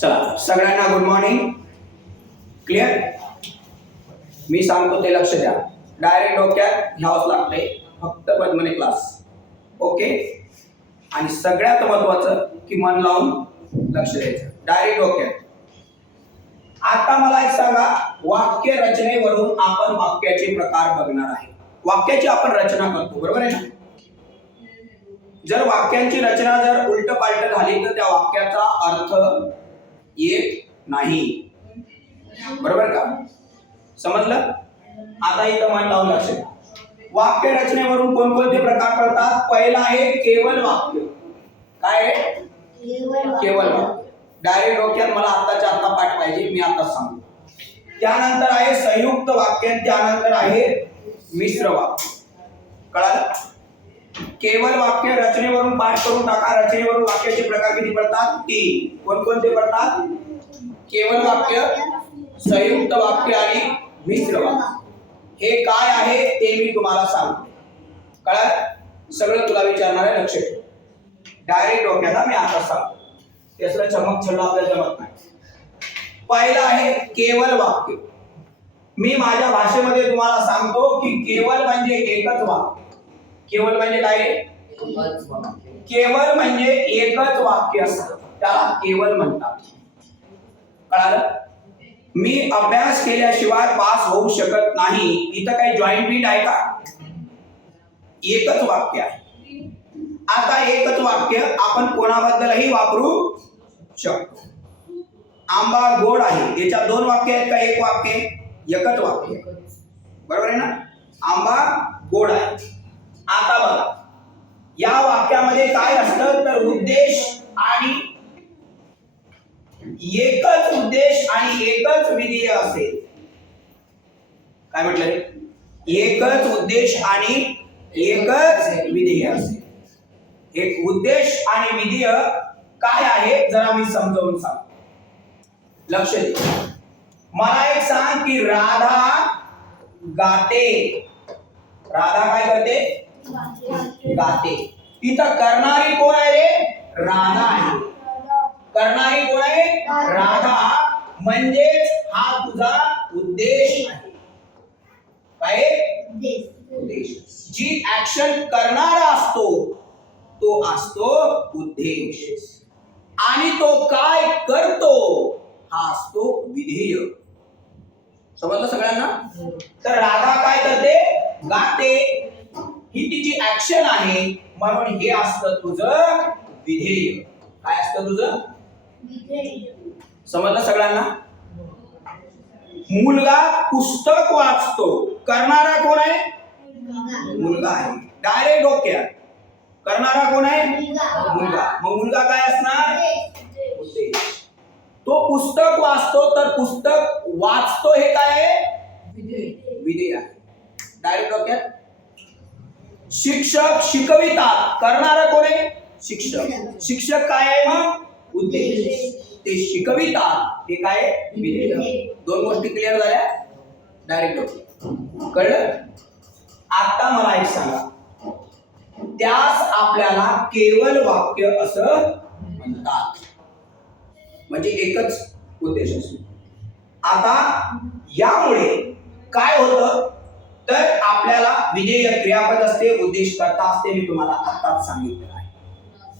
चला सगळ्यांना good morning clear मी सांगतो ते लक्ष द्या. डायरेक्ट डोक्यात घ्यावंच लागते फक्त पद्मने क्लास ओके आणि सगळ्यात महत्वाचं की मन लावून लक्ष द्यायचं. डायरेक्ट डोक्यात. आता मला एक सांगा वाक्य रचनेवरून आपण वाक्याचे प्रकार बघणार आहे. वाक्याची आपण रचना करतो बरोबर आहे ना? जर वाक्यांची रचना जर उलट पालट झाली तर त्या वाक्याचा अर्थ येत नाही. बरोबर का? समजलं? आता इथं मन लावून लक्ष. वाक्य रचनेवरून कोणकोणते प्रकार पडतात पहिला आहे केवळ वाक्य. काय केवळ वाक्य. डायरेक्ट डोक्यात मला आत्ताच्या आत्ता पाठ पाहिजे मी आताच सांगतो त्यानंतर आहे संयुक्त वाक्य त्यानंतर आहे मिश्र वाक्य. कळालं? केवळ वाक्य रचनेवरून पाठ करून टाका. रचनेवरून वाक्याचे प्रकार किती पडतात? तीन. कोणकोणते पडतात? केवळ वाक्य संयुक्त वाक्य आणि मिश्र वाक्य. हे काय आहे ते मी तुम्हाला सांगतो. कळत सगळं तुला विचारणार आहे लक्ष ठेव. डायरेक्ट डोक्याला मी आता सांगतो. त्याचं चमक छल्ला आपल्याला जमत नाही. पहिलं आहे केवळ वाक्य. मी माझ्या भाषेमध्ये तुम्हाला सांगतो की केवळ म्हणजे एकच वाक्य. केवळ म्हणजे काय? केवळ म्हणजे एकच वाक्य असतं. त्याला केवळ म्हणतात. कळालं? मी अभ्यास केल्याशिवाय पास होऊ शकत नाही. इथं काही जॉईंट आहे का? एकच वाक्य आहे. आता एकच वाक्य आपण कोणाबद्दलही वापरू शकतो. आंबा गोड आहे. याच्यात दोन वाक्य आहेत का? एक वाक्य? एकच वाक्य. बरोबर आहे ना? आंबा गोड आहे. आता बघा. या वाक्यामध्ये काय असतं? तर उद्देश आणि एकच उद्देश आणि एकच विधेय असेल. काय म्हटलं रे एकच उद्देश आणि एकच विधेय असेल. एक उद्देश आणि विधेय काय आहे? जरा मी समजावून सांग लक्ष दे. मला एक सांग की राधा गाते. राधा काय करते? गाते. इथं करणारी कोण आहे रे? राधा आहे. करणारी कोण आहे? राधा. म्हणजेच हा तुझा उद्देश आहे. काय उद्देश. जी ऍक्शन करणारा असतो तो असतो उद्देश. आणि तो काय करतो हा असतो विधेय. समजलं सगळ्यांना? तर राधा काय करते? गाते. ही तिची ऍक्शन आहे म्हणून हे असतं तुझं विधेय. काय असतं तुझं? समजलं सगळ्यांना? मुलगा पुस्तक वाचतो. करणारा कोण आहे? मुलगा आहे. डायरेक्ट डोक्यात. करणारा कोण आहे? मुलगा. मग मुलगा काय असणार? तो पुस्तक वाचतो तर पुस्तक वाचतो हे काय आहे? विधेय. आहे. डायरेक्ट डोक्यात? शिक्षक शिकवितात. करणारा कोण? आहे शिक्षक. शिक्षक काय आहे मग? उद्देश ते शिकवितात. हे काय दोन गोष्टी क्लिअर झाल्या? डायरेक्ट कळलं? आता मला एक सांगा. त्यास आपल्याला केवळ वाक्य असं म्हणतात. म्हणजे एकच उद्देश असतो. आता यामुळे काय होतं? तर आपल्याला विधेय क्रियापद असते उद्देश करता असते मी तुम्हाला आताच सांगितलेलं आहे.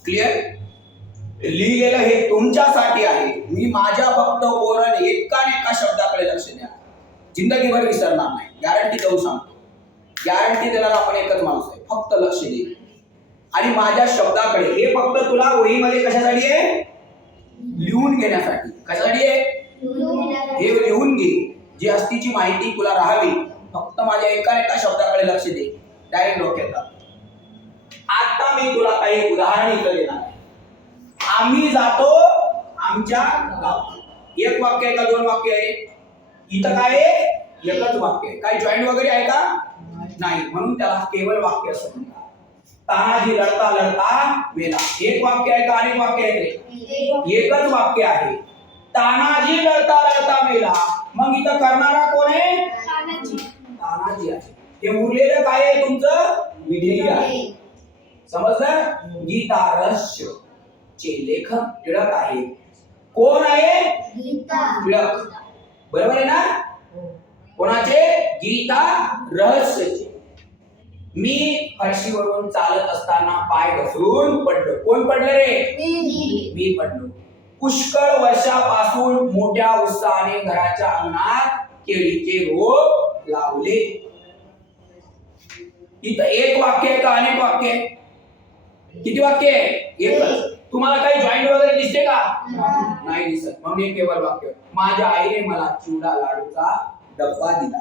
क्लिअर लिहिलेलं हे तुमच्यासाठी आहे. मी माझ्या फक्त ओरल एका एका शब्दाकडे लक्ष द्या जिंदगीभर विसरणार नाही. गॅरंटी देऊ सांगतो. गॅरंटी देणारा आपण एकच माणूस आहे. फक्त लक्ष दे. आणि माझ्या शब्दाकडे हे फक्त तुला वहीमध्ये कशासाठी आहे? लिहून घेण्यासाठी. कशासाठी आहे? हे लिहून घे. जी असतीची माहिती तुला राहावी फक्त माझ्या एका एका शब्दाकडे लक्ष दे. डायरेक्ट डोक्यात आता मी तुला काही उदाहरण इथं देणार आम्ही जातो आमच्या गावात. एक वाक्य आहे का दोन वाक्य आहे? इथं काय आहे? एकच वाक्य आहे. काही जॉईंट वगैरे आहे का? नाही. म्हणून त्याला केवळ वाक्य असं म्हणतात. तानाजी लढता लढता मेला. एक वाक्य आहे का अनेक वाक्य आहे रे? एकच वाक्य आहे. तानाजी लढता लढता मेला. मग इथं करणारा कोण आहे? तानाजी आहे. हे उरलेलं काय आहे तुमचं? विधेय आहे. समजलं? गीता रहस्य चे लेखक टिळक आहेत कोण आहे? गीता. टिळक. बरोबर आहे ना? कोणाचे? गीता रहस्यचे. मी फरशीवरून चालत असताना पाय घसरून पडलो. कोण पडलं रे? मी. मी पडलो. पुष्कळ वर्षापासून मोठ्या उत्साहाने घराच्या अंगणात केळीचे रोप लावले. इथं एक वाक्य आहे का अनेक वाक्य आहे? किती वाक्य आहे? एकच. तुम्हाला काही जॉईंट वगैरे दिसते का? नाही. दिसत. म्हणून हे केवळ वाक्य. माझ्या आईने मला चिवडा लाडूचा डब्बा दिला.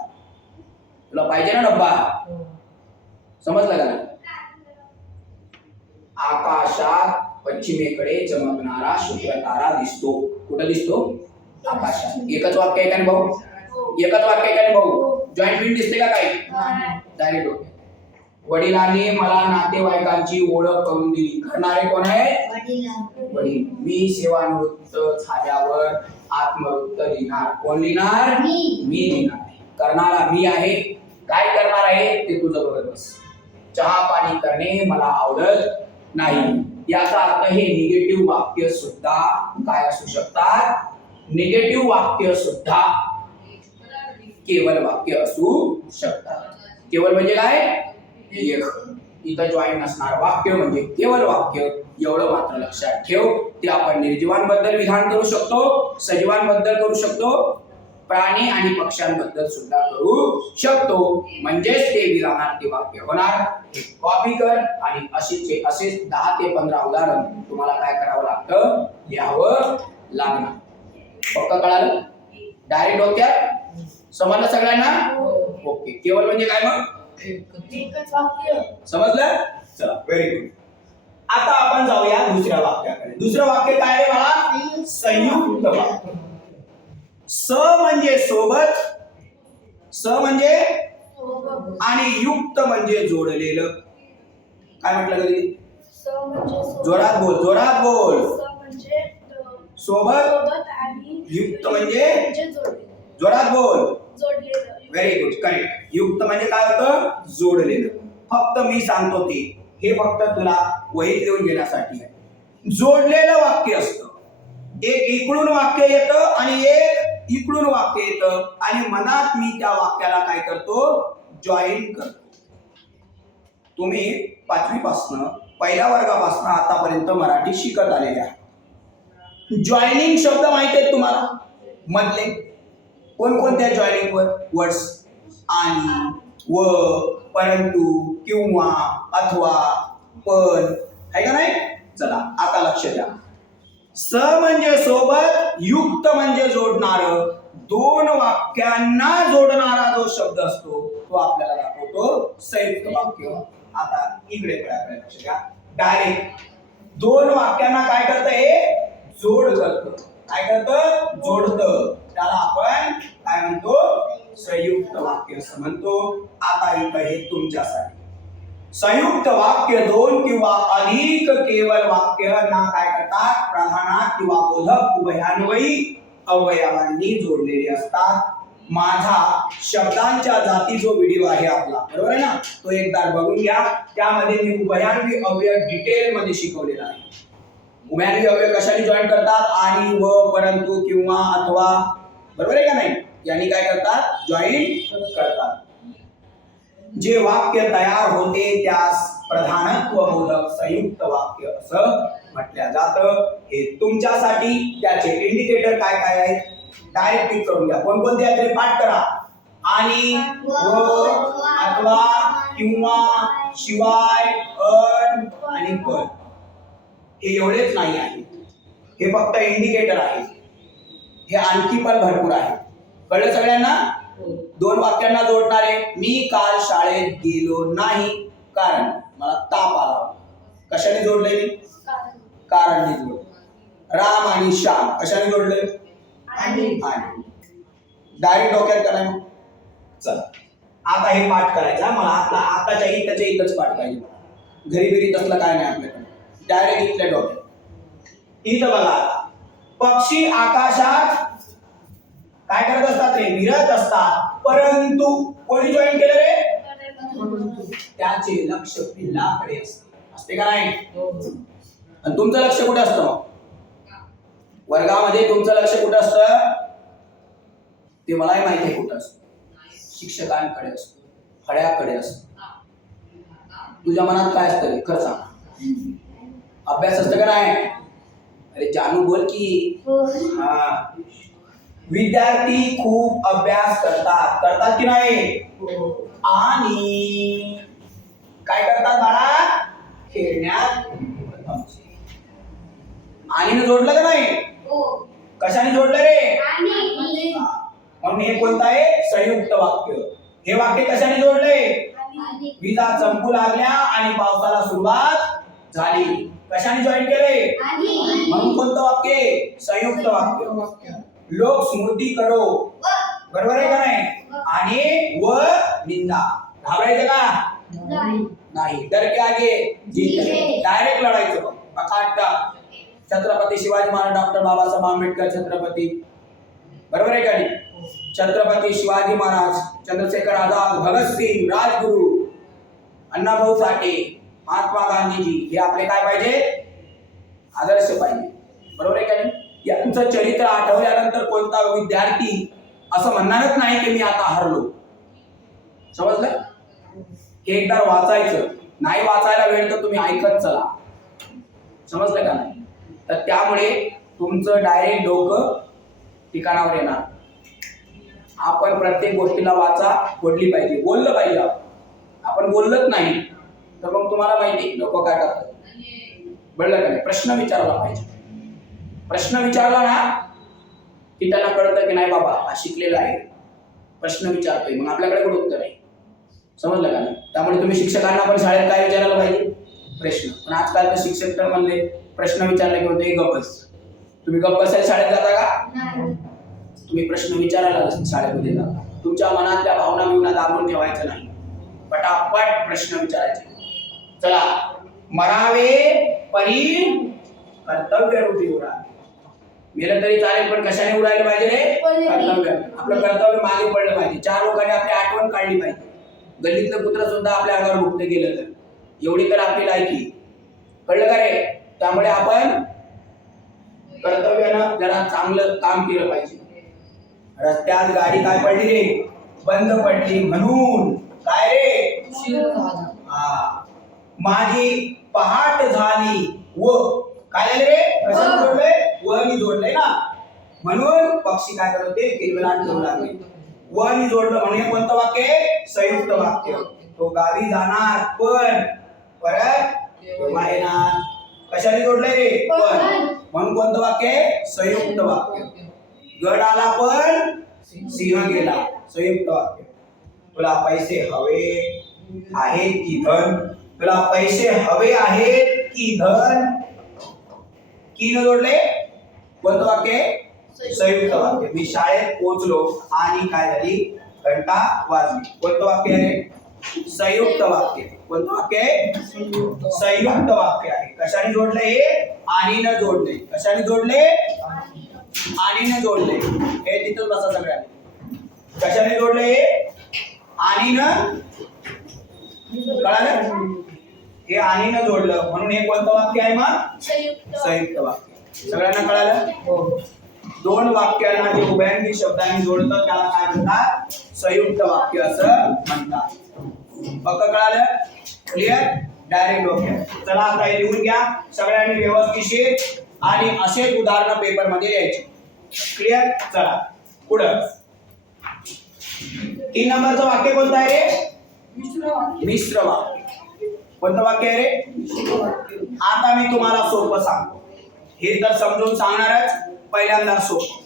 तुला पाहिजे ना डब्बा? समजलं का? आकाशात पश्चिमेकडे चमकणारा शुक्र तारा दिसतो. कुठं दिसतो? आकाशात. एकच वाक्य आहे का भाऊ? एकच वाक्य आहे का भाऊ? जॉईंट बिन दिसते का काही? डायरेक्ट ओके वडिलांनी मला नातेवाईकांची ओळख करून दिली. करणारे कोण आहे वडिला. मी सेवानिवृत्त झाल्यावर आत्मवृत्त लिहिणार. कोण लिहिणार? मी. लिहिणार. करणारा मी आहे. काय करणार आहे? ते तुझं बघत बस. चहा पाणी करणे मला आवडत नाही. याचा अर्थ हे निगेटिव्ह वाक्य सुद्धा काय असू शकतात? निगेटिव्ह वाक्य सुद्धा केवळ वाक्य असू शकतात. केवळ म्हणजे काय? इथं जॉईन नसणार वाक्य म्हणजे केवळ वाक्य एवढं मात्र लक्षात ठेव. ते आपण निर्जीवांबद्दल विधान करू शकतो सजीवांबद्दल करू शकतो प्राणी आणि पक्ष्यांबद्दल सुद्धा करू शकतो. म्हणजेच ते विधानार्थी वाक्य होणार. हे कॉपी कर आणि असेचे असेच दहा ते पंधरा उदाहरण तुम्हाला काय करावं लागतं? लिहावं लागणार. पक्क कळालं? डायरेक्ट डोक्यात? समजलं सगळ्यांना? ओके केवळ म्हणजे काय मग? एकच वाक्य समजलं? चला व्हेरी गुड आता आपण जाऊया दुसऱ्या वाक्याकडे. दुसरं वाक्य काय आहे मला संयुक्त वाक्य. स म्हणजे सोबत स म्हणजे आणि युक्त म्हणजे जोडलेलं. काय म्हटलं कधी. जोरात बोल जोरात बोल. सोबत युक्त म्हणजे म्हणजे जोरात बोल. व्हेरी गुड करेक्ट युक्त म्हणजे काय होतं? जोडलेलं. फक्त मी सांगतो ते. हे फक्त तुला वहीत लिहून घेण्यासाठी. आहे जोडलेलं वाक्य असतं. एक इकडून वाक्य येतं आणि एक इकडून वाक्य येतं. आणि मनात मी त्या वाक्याला काय करतो? जॉईन करतो. तुम्ही पाचवीपासनं पहिल्या वर्गापासनं आतापर्यंत मराठी शिकत आलेले आहात. जॉईनिंग शब्द माहिती आहेत तुम्हाला? मधले. कोणकोणत्या जॉईनिंग वर्ड्स आणि व परंतु किंवा अथवा पण. आहे का नाही? चला आता लक्ष द्या. स म्हणजे सोबत युक्त म्हणजे जोडणार. दोन वाक्यांना जोडणारा जो शब्द असतो तो आपल्याला दाखवतो संयुक्त वाक्य. आता इकडे कळाकडे लक्ष द्या. डायरेक्ट दोन वाक्यांना काय करतं हे? जोड करत. काय करतं? जोडतं. त्याला आपण काय म्हणतो? संयुक्त वाक्य असं म्हणतो. आता एक हे तुमच्यासाठी. संयुक्त वाक्य दोन किंवा अधिक केवळ वाक्य ना काय करतात? प्रधानात किंवा बोधक उभयान्वयी अवयवांनी जोडलेले असतात. माझा शब्दांच्या जाती जो व्हिडिओ आहे आपला बरोबर आहे ना? तो एकदा बघून घ्या. त्यामध्ये मी उभयान्वी अवयव डिटेल मध्ये शिकवलेला आहे. उभयान्वी अवयव कशाने जॉईन करतात? आणि व परंतु किंवा अथवा बरोबर आहे का नाही? यांनी काय करतात? जॉईन करतात. जे वाक्य तयार होते त्यास प्रधानत्व बोधक संयुक्त वाक्य असं म्हटल्या जातं. हे तुमच्यासाठी त्याचे इंडिकेटर काय काय आहेत? डायरेक्ट क्लिक करून घ्या कोणकोणते आहेत पाठ करा. आणि व अथवा किंवा शिवाय अन आणि पण. हे एवढेच नाही आहे. हे फक्त इंडिकेटर आहे. हे आणखी पण भरपूर आहे. कळलं सगळ्यांना? दोन वाक्यांना जोडणारे मी काल शाळेत गेलो नाही. कारण मला ताप आला. कशाने जोडले मी? कारण कारणने जोडले. राम आणि श्याम कशाने जोडले आणि. आणि. डायरेक्ट डोक्यात करा मग चला. आता हे पाठ करायचा मला आता आताच्या इथच्या इथंच पाठ पाहिजे मला. घरी घरी तसलं काय नाही आपल्याकडे. डायरेक्ट इथल्या डोक्यात. इथं बघा आता. पक्षी आकाशात काय करत असतात रे विरत असतात. परंतु कोणी जॉईन केलं रे? त्याचे लक्ष पिल्लाकडे असते. असते का नाही? आणि तुमचं लक्ष कुठे असतं? वर्गामध्ये तुमचं लक्ष कुठं असतं? ते मलाही माहिती आहे कुठं असतं. शिक्षकांकडे असत. फळ्याकडे असत. तुझ्या मनात काय असतं खरं सांग. अभ्यास असतं का नाही? अरे जानू बोल की. हो. हा विद्यार्थी खूप अभ्यास करतात. करतात की नाही? आणि काय करतात बाळा? खेळण्यात आणि जोडलं का नाही? हो. कशाने जोडलं रे? हा. म्हणून हे कोणतं आहे? संयुक्त वाक्य. हे वाक्य कशाने जोडले विजा चमकू लागल्या आणि पावसाला सुरुवात झाली. कशाने जॉईन केले? म्हणून कोणतं वाक्य? संयुक्त वाक्य. लोक स्मृती करो. बरोबर आहे का नाही? आणि व निंदा. घाबरायचं का? नाही. डर के आगे. डायरेक्ट लढायचं अकाट्टा छत्रपती शिवाजी महाराज डॉक्टर बाबासाहेब आंबेडकर छत्रपती. बरोबर आहे का छत्रपती शिवाजी महाराज चंद्रशेखर आझाद भगतसिंग राजगुरू अण्णाभाऊ साठे. महात्मा गांधीजी हे आपले काय पाहिजे? आदर्श पाहिजे. बरोबर आहे का नाही? यांचं चरित्र आठवल्यानंतर कोणता विद्यार्थी असं म्हणणारच नाही की मी आता हरलो. समजलं? हे एकदा वाचायचं. नाही वाचायला वेळ तर तुम्ही ऐकत चला. समजलं का नाही? तर त्यामुळे तुमचं डायरेक्ट डोकं ठिकाणावर येणार. आपण प्रत्येक गोष्टीला वाचा बोलली पाहिजे. बोललं पाहिजे आपण बोललंच नाही. तर मग तुम्हाला माहिती लोक काय करतात? कळलं का नाही? प्रश्न विचारला पाहिजे. प्रश्न विचारला ना की त्यांना कळतं की नाही बाबा हा शिकलेला आहे. प्रश्न विचारतोय मग आपल्याकडे कुठं उत्तर आहे? समजलं का नाही? त्यामुळे तुम्ही शिक्षकांना पण शाळेत काय विचारायला पाहिजे? प्रश्न. पण आजकाल तर शिक्षक तर म्हणले प्रश्न विचारले की म्हणते गप्पस. तुम्ही गप्प बसायला शाळेत जाता का? तुम्ही प्रश्न विचारायला शाळेमध्ये जाता. तुमच्या मनातल्या भावना बिवना दाबून ठेवायचं नाही. पटापट प्रश्न विचारायचे. चला. मरावे परी कर्तव्य रूपी उडा. मेलं तरी चालेल पण कशाने उडायला पाहिजे रे. कर्तव्य. आपलं कर्तव्य मागे पडलं पाहिजे. चार लोकांनी आपली आठवण काढली पाहिजे. गल्लीतलं कुत्र सुद्धा आपल्या अंगावर भुकत गेलं तर. एवढी तर आपली लायकी. कळलं का रे? त्यामुळे आपण कर्तव्यानं जरा चांगलं काम केलं पाहिजे. रस्त्यात गाडी काय पडली रे? बंद पडली म्हणून. काय रे? हा. माझी पहाट झाली व काय झाले रे? कशाने जोडलंय? वनी जोडलंय ना? म्हणून पक्षी काय करत होते? किलबिलाट करू लागले. वनी जोडलं म्हणून हे कोणतं वाक्य आहे? संयुक्त वाक्य. तो गावी जाणार पण परत येणार? कशाने जोडलंय रे? पण. म्हणून कोणतं वाक्य आहे? संयुक्त वाक्य. गड आला पण सिंह गेला. संयुक्त वाक्य. तुला पैसे हवे आहेत की धन तुला पैसे हवे आहेत की धन? की न जोडले? कोणतं वाक्य? संयुक्त वाक्य. मी शाळेत पोहोचलो आणि काय झाली? घंटा वाजली. कोणतं वाक्य आहे? संयुक्त वाक्य. कोणतं वाक्य आहे? संयुक्त वाक्य. आहे. कशाने जोडले हे? आणि न जोडले. कशाने जोडले? आणि न जोडले. हे तिथं बसा सगळ्यांनी कशाने जोडले हे? आणि न? कळालं? हे आणि न जोडलं. म्हणून हे कोणतं वाक्य आहे मग? संयुक्त. संयुक्त वाक्य. सगळ्यांना कळालं? दोन वाक्यांना जे उभयंगी शब्दांनी जोडतं त्याला काय म्हणतात? संयुक्त वाक्य असं म्हणतात. पक्क कळालं? क्लिअर डायरेक्ट डोक्यात. चला आता हे लिहून घ्या. सगळ्यांनी व्यवस्थिशीर आणि असेच उदाहरणं पेपरमध्ये लिहायचे. क्लिअर चला. पुढं. तीन नंबरचं वाक्य कोणतं आहे रे? मिश्र वाक्य. कोणतं वाक्य आहे रे? आता मी तुम्हाला सोपं सांगतो. हे तर समजून सांगणारच पहिल्यांदा सोपं.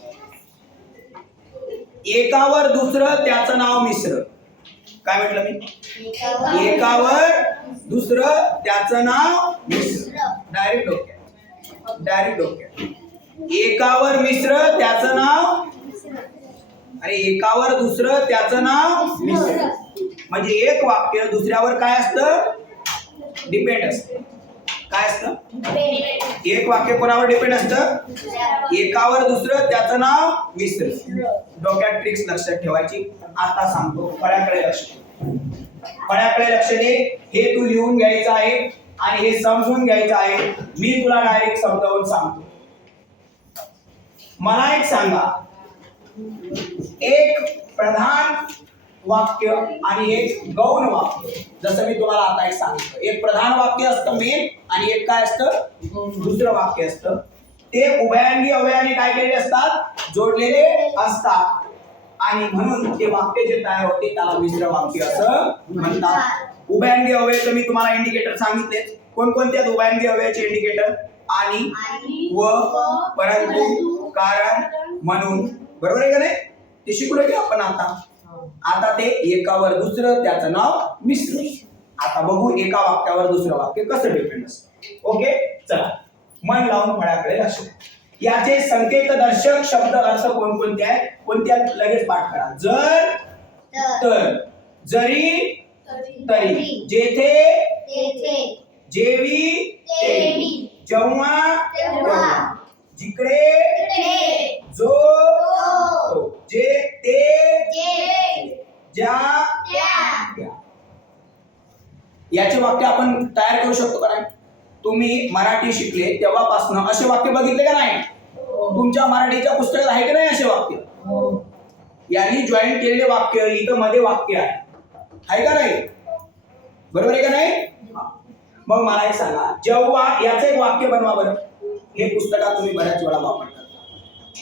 एकावर दुसरं त्याचं नाव मिश्र. काय म्हटलं मी? एकावर दुसरं त्याचं नाव मिश्र. डायरेक्ट डोक्यात. डायरेक्ट डोक्यात. एकावर मिश्र त्याचं नाव? अरे एकावर दुसरं त्याचं नाव मिश्र. म्हणजे एक वाक्य दुसऱ्यावर काय असतं? डिपेंड असतं. काय असतं? एक वाक्य कोणावर डिपेंड असतं? एकावर. दुसरं त्याचं नाव मिश्र डोक्यात ट्रिक्स लक्षात ठेवायची. आता सांगतो फळ्याकडे लक्ष. फळ्याकडे लक्ष दे हे तू लिहून घ्यायचं आहे आणि हे समजून घ्यायचं आहे. मी तुला डायरेक्ट समजावून सांगतो. मला एक सांगा. एक प्रधान वाक्य आणि एक गौण वाक्य. जसं मी तुम्हाला आता एक सांगितलं. एक प्रधान वाक्य असतं मेन आणि एक काय असतं? दुसरं वाक्य असतं. ते उभयांगी अवयाने काय केलेले असतात? जोडलेले असतात. आणि म्हणून ते वाक्य जे तयार होते त्याला मिश्र वाक्य असं म्हणतात. उभयांगी अवयव मी तुम्हाला इंडिकेटर सांगितले कोणकोणते आहेत उभयांगी अवयवाचे इंडिकेटर आणि आणि व परंतु कारण म्हणून. बरोबर आहे का नाही? ते शिकलो की आपण आता. आता ते एकावर दुसरं त्याचं नाव मिश्र. आता बघू एका वाक्यावर दुसरं वाक्य कसं डिपेंड असतं. ओके चला. मन लावून फळ्याकडे लक्ष. याचे संकेत दर्शक शब्द अर्थ कोणकोणते आहेत? कोणत्या लगेच पाठ करा. जर तर. जरी तरी. जेथे जेवी जेव्हा. जिकडे ज्या. याचे वाक्य आपण तयार करू शकतो का नाही? तुम्ही मराठी शिकले तेव्हापासून असे वाक्य बघितले का नाही? तुमच्या मराठीच्या पुस्तकात आहे की नाही असे वाक्य? यांनी जॉईन केलेले वाक्य इथं मध्ये वाक्य आहे. आहे का नाही? बरोबर आहे का नाही? हा. मग मला एक सांगा जेव्हा याचं एक वाक्य बनवा बरं. हे पुस्तकात तुम्ही बऱ्याच वेळा वापरता.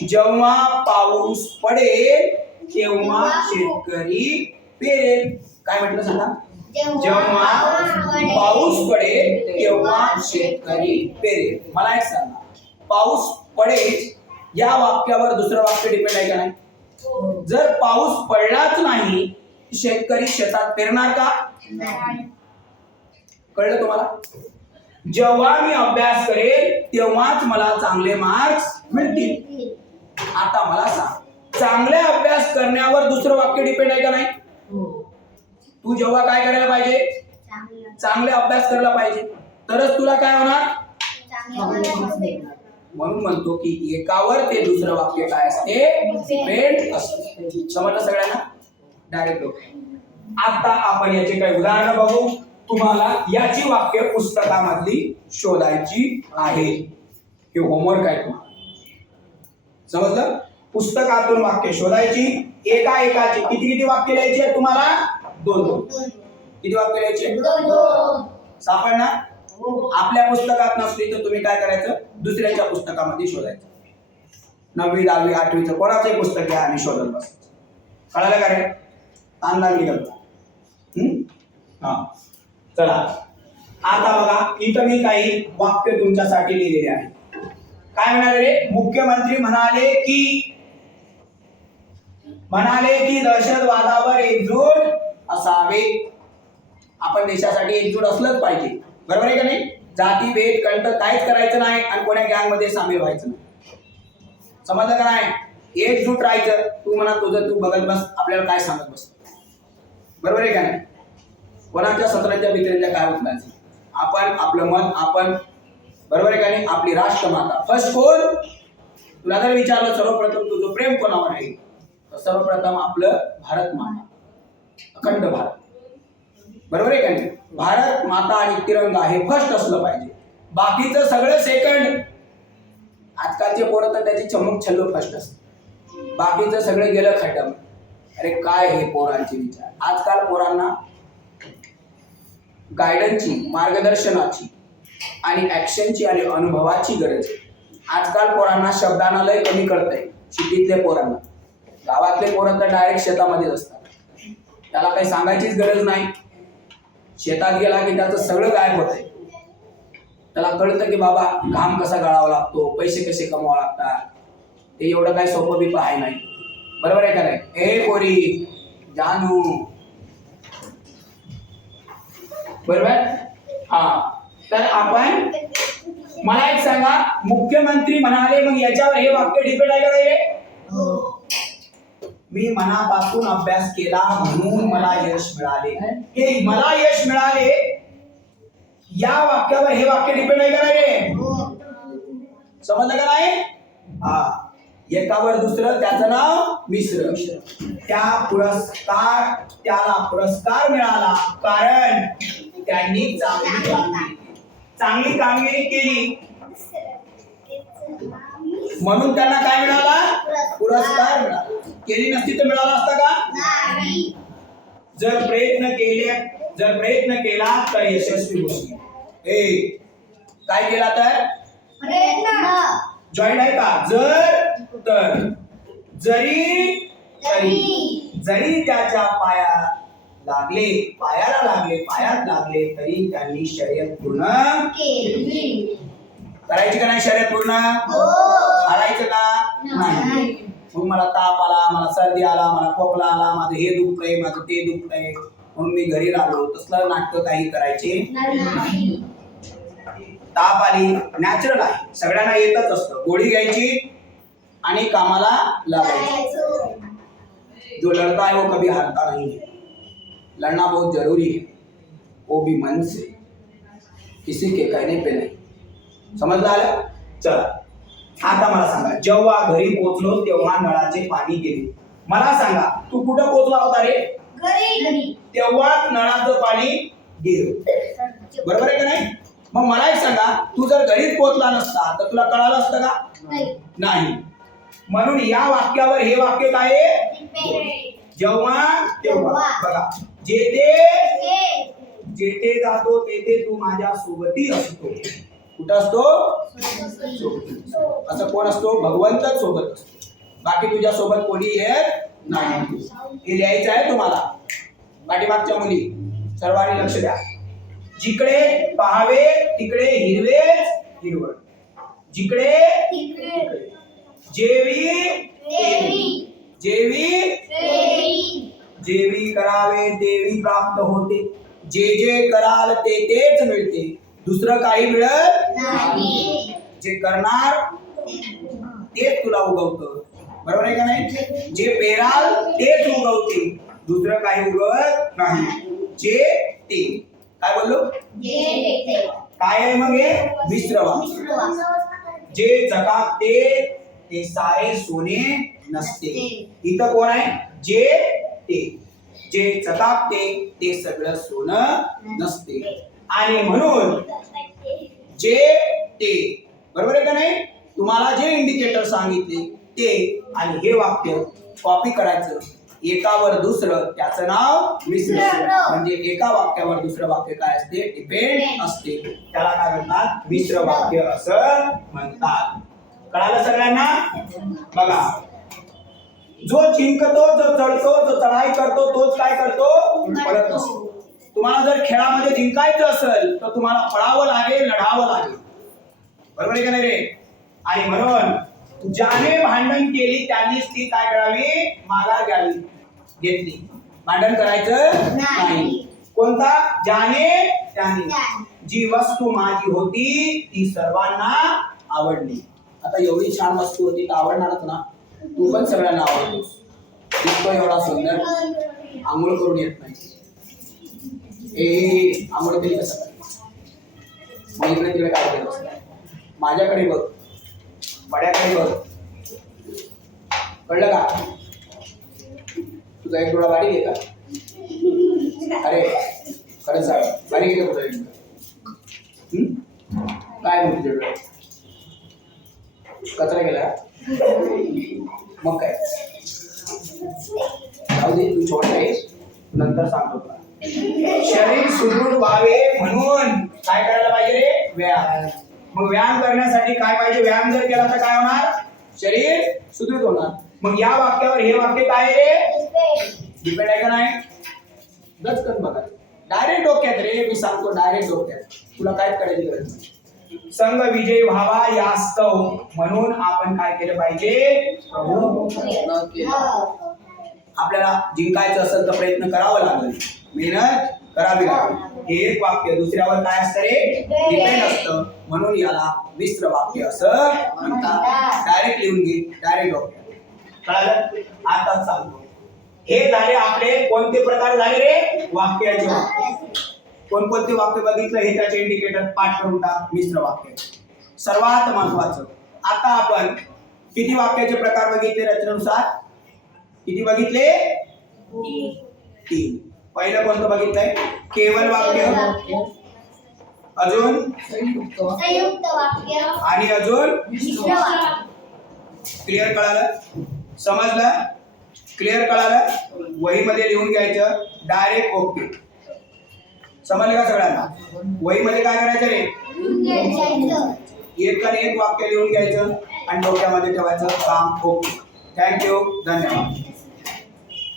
जेव्हा पाऊस पडेल तेव्हा शेतकरी पेरेल काय म्हटलं सांगा? जेव्हा पाऊस पडेल तेव्हा शेतकरी पेरेल. मला एक सांगा. पाऊस पडेल या वाक्यावर दुसरं वाक्य डिपेंड आहे का नाही? जर पाऊस पडलाच नाही शेतकरी शेतात पेरणार का? कळलं तुम्हाला? जेव्हा मी अभ्यास करेल तेव्हाच मला चांगले मार्क्स मिळतील. आता मला सांग. चांगले अभ्यास करण्यावर दुसरं वाक्य डिपेंड आहे का नाही? तू जेव्हा काय करायला पाहिजे? चांगले. अभ्यास करायला पाहिजे. तरच तुला काय होणार? म्हणून म्हणतो की एकावर ते दुसरं वाक्य काय असते? डिपेंड असते. समजलं सगळ्यांना? डायरेक्ट आता आपण याचे काही उदाहरणं बघू. तुम्हाला याची वाक्य पुस्तकामधली शोधायची आहे. हे होमवर्क आहे तुम्हाला. समजलं? पुस्तकातून वाक्य शोधायची एका एकाची किती किती वाक्य लिहायची आहे तुम्हाला? दोन दोन. किती वाक्य लिहायचे सापडणार? आपल्या पुस्तकात नसली तर तुम्ही काय करायचं? दुसऱ्याच्या पुस्तकामध्ये शोधायचं. नववी दहावी आठवीचं कोणाचंही पुस्तक घ्या आणि शोधत बसायचं कळालं का रे? तुला? हम्म? हा? चला. आता बघा इथं मी काही वाक्य तुमच्यासाठी लिहिलेले आहे काय म्हणाले रे? मुख्यमंत्री म्हणाले की म्हणाले की दहशतवादावर एकजूट असावे. आपण देशासाठी एकजूट असलंच पाहिजे. बरोबर आहे का नाही? जाती भेद कंट काहीच करायचं नाही आणि कोण्या गँगमध्ये सामील व्हायचं नाही. समजलं का नाही? एकजूट राहायचं. तू म्हणा तुझं तू बघत बस आपल्याला काय सांगत बस. बरोबर आहे का नाही? कोणाच्या सत्रांच्या मित्रांच्या काय होत नाही. आपण आपलं मन आपण बरोबर आहे का नाही? आपली राष्ट्रमाता. फर्स्ट कोण? तुला जर विचारलं सर्वप्रथम तुझं प्रेम कोणावर आहे? सर्वप्रथम आपलं भारत माता. अखंड भारत. बरोबर आहे का नाही? भारत माता आणि तिरंगा हे फर्स्ट असलं पाहिजे. बाकीचं सगळं सेकंड आजकालचे पोरं तर त्याची चमक छल्लो फर्स्ट असते बाकीचं सगळं गेलं खड्डम अरे काय हे पोरांचे विचार? आजकाल पोरांना गायडन्सची मार्गदर्शनाची आणि ॲक्शनची आणि अनुभवाची गरज आहे. आजकाल पोरांना शब्दांना लय कमी कळतंय. सिटीतल्या पोरांना. गावातले पोरं तर डायरेक्ट शेतामध्येच असतात. त्याला काही सांगायचीच गरज नाही. शेतात गेला की त्याचं सगळं गायब होतंय. त्याला कळतं की बाबा घाम कसा गळावा लागतो पैसे कसे कमवावे लागतात. ते एवढं काही सोपं बिप आहे नाही. बरोबर आहे का नाही? ए कोरी जानू. बरोबर? हा. तर आपण मला एक सांगा मुख्यमंत्री म्हणाले मग याच्यावर हे वाक्य डिपेंड आहे का नाही? हो. मी मनापासून अभ्यास केला म्हणून मला यश मिळाले. हे मला यश मिळाले या वाक्यावर हे वाक्य डिपेंड आहे का नाही समजलं का नाही? हा. एकावर दुसरं त्याचं नाव मिश्र. त्या पुरस्कार त्याला पुरस्कार मिळाला कारण त्यांनी चांगली कामगिरी चांगली कामगिरी केली. म्हणून त्यांना काय मिळाला? पुरस्कार मिळाला. केली नसती तर मिळाला असता का? जर प्रयत्न केले जर प्रयत्न केला तर यशस्वी होशील. ए काय केला तर? प्रयत्न. जॉईन आहे का? जर तर. जरी तरी. जरी. त्याच्या पाया लागले पायाला लागले पायात लागले तरी त्यांनी शर्यत पूर्ण केली. करायची का नाही शर्यत पूर्ण? हो. हारायचं का? नाही. मग मला ताप आला मला सर्दी आला मला खोकला आला माझं हे दुखतंय माझं ते दुखतंय म्हणून मी घरी राहिलो तसलं नाटकं काही करायचे नाही. ताप आली नॅचरल आहे. सगळ्यांना येतच असतं. गोळी घ्यायची आणि कामाला लागायची. जो लड़ता है वो कभी हारता नहीं. है लड़ना बहुत जरूरी है वो भी मन से. किसी के कहने पे नहीं. समजलं आलं? चला. आता मला सांगा जेव्हा घरी पोहोचलो तेव्हा नळाचे पाणी गेले. मला सांगा तू कुठं पोहोचला होता रे? घरी. तेव्हाच नळाचं पाणी गेलं. बरोबर आहे का नाही? मग मला एक सांगा तू जर घरीच पोहोचला नसता तर तुला कळालं असतं का? नाही. नाही. म्हणून या वाक्यावर हे वाक्य काय आहे? जेव्हा तेव्हा. बघा जेथे जेथे. जातो तेथे तू माझ्या सोबती असतो. कुठं असतो? असं कोण असतो? भगवंतच सोबत असतो. बाकी तुझ्या सोबत कोणी येत नाही. हे लिहायचं आहे तुम्हाला. पाठीमागच्या मुली सर्वांनी लक्ष द्या. जिकडे पहावे तिकडे हिरवे हिरवळ. जिकडे जेवी जेवी. जेवी करावे देवी प्राप्त होते. जे जे कराल ते तेच मिळते. दुसरं काही मिळत जे करणार तेच तुला उगवतं. बरोबर आहे का नाही? जे पेराल तेच उगवते दुसरं काही उगवत नाही. जे ते. काय बोललो? काय आहे मग हे? मिश्र वाक्य जे जगाते ते सारे सोने नसते. इथं कोण आहे? जे ते. जे चकाकते ते सगळं सोनं नसते. आणि म्हणून जे ते बरोबर आहे का नाही? तुम्हाला जे इंडिकेटर सांगितले ते आणि हे वाक्य कॉपी करायचं. एकावर दुसरं त्याचं नाव मिश्र म्हणजे एका वाक्यावर दुसरं वाक्य काय असते? डिपेंड असते. त्याला काय म्हणतात? मिश्र वाक्य असं म्हणतात. कळालं सगळ्यांना? बघा. जो जिंकतो जो चढतो जो चढाई करतो तोच काय करतो? पळत असतो. तुम्हाला जर खेळामध्ये जिंकायचं असेल तर तुम्हाला पळावं लागेल लढावं लागेल. बरोबर आहे का नाही रे? आणि म्हणून ज्याने भांडण केली त्यांनीच ती काय करावी? माघार घ्यावी. घेतली. भांडण करायचं नाही. कोणता? ज्याने त्याने. जी वस्तू माझी होती ती सर्वांना आवडली. आता एवढी छान वस्तू होती तर आवडणारच ना? तू पण सगळ्यांना आवडतोस एवढा सुंदर. आंघोळ करून येत नाही. ए आंघोळ केली कसं? मग इकडे तिकडे काय केलं? माझ्याकडे बघ. बड्याकडे बघ. कळलं का? तुझा एक डोळा बारीक आहे का? अरे खरंच सांग बारीक आहे का तुझा काय मग तुझ्या डोळ्यात? कचरा गेला? मग काय? जाऊ दे तू छोटा आहेस. नंतर सांगतो तुला. शरीर सुदृढ व्हावे म्हणून काय करायला पाहिजे रे? व्यायाम. मग व्यायाम करण्यासाठी काय पाहिजे? व्यायाम जर केला तर काय होणार? शरीर सुदृढ होणार. मग या वाक्यावर हे वाक्य काय आहे रे? डिपेंड आहे का नाही? दचकन बघा. डायरेक्ट डोक्यात रे मी सांगतो डायरेक्ट डोक्यात. तुला काय करायची गरज नाही. संघ विजय व्हावा यास्तव. म्हणून आपण काय केलं पाहिजे? प्रभू. प्रयत्न केला. आपल्याला जिंकायचं असेल तर प्रयत्न करावा लागेल. मेहनत करावी लागेल. हे एक वाक्य. दुसऱ्यावर काय असतं रे? डिपेंड असतं. म्हणून याला मिश्र वाक्य असं म्हणतात. डायरेक्ट लिहून घे. डायरेक्ट वाक्य कळालं? आता सांगतो हे झाले आपले कोणते प्रकार झाले रे? वाक्याचे वाक्य. कोणकोणते वाक्य बघितलं? हे त्याचे इंडिकेटर पाठ करून टाक. मिश्र वाक्य. सर्वात महत्वाचं. आता आपण किती वाक्याचे प्रकार बघितले रचनेनुसार? किती बघितले? तीन. पहिलं कोणतं बघितलंय? केवल वाक्य. अजून? आणि अजून? क्लिअर कळालं? समजलं? क्लिअर कळालं? वहीमध्ये लिहून घ्यायचं. डायरेक्ट ओके समजलं का सगळ्यांना? वहीमध्ये काय करायचं रे? एक आणि एक वाक्य लिहून घ्यायचं आणि डोक्यामध्ये ठेवायचं काम ओके थँक्यू धन्यवाद.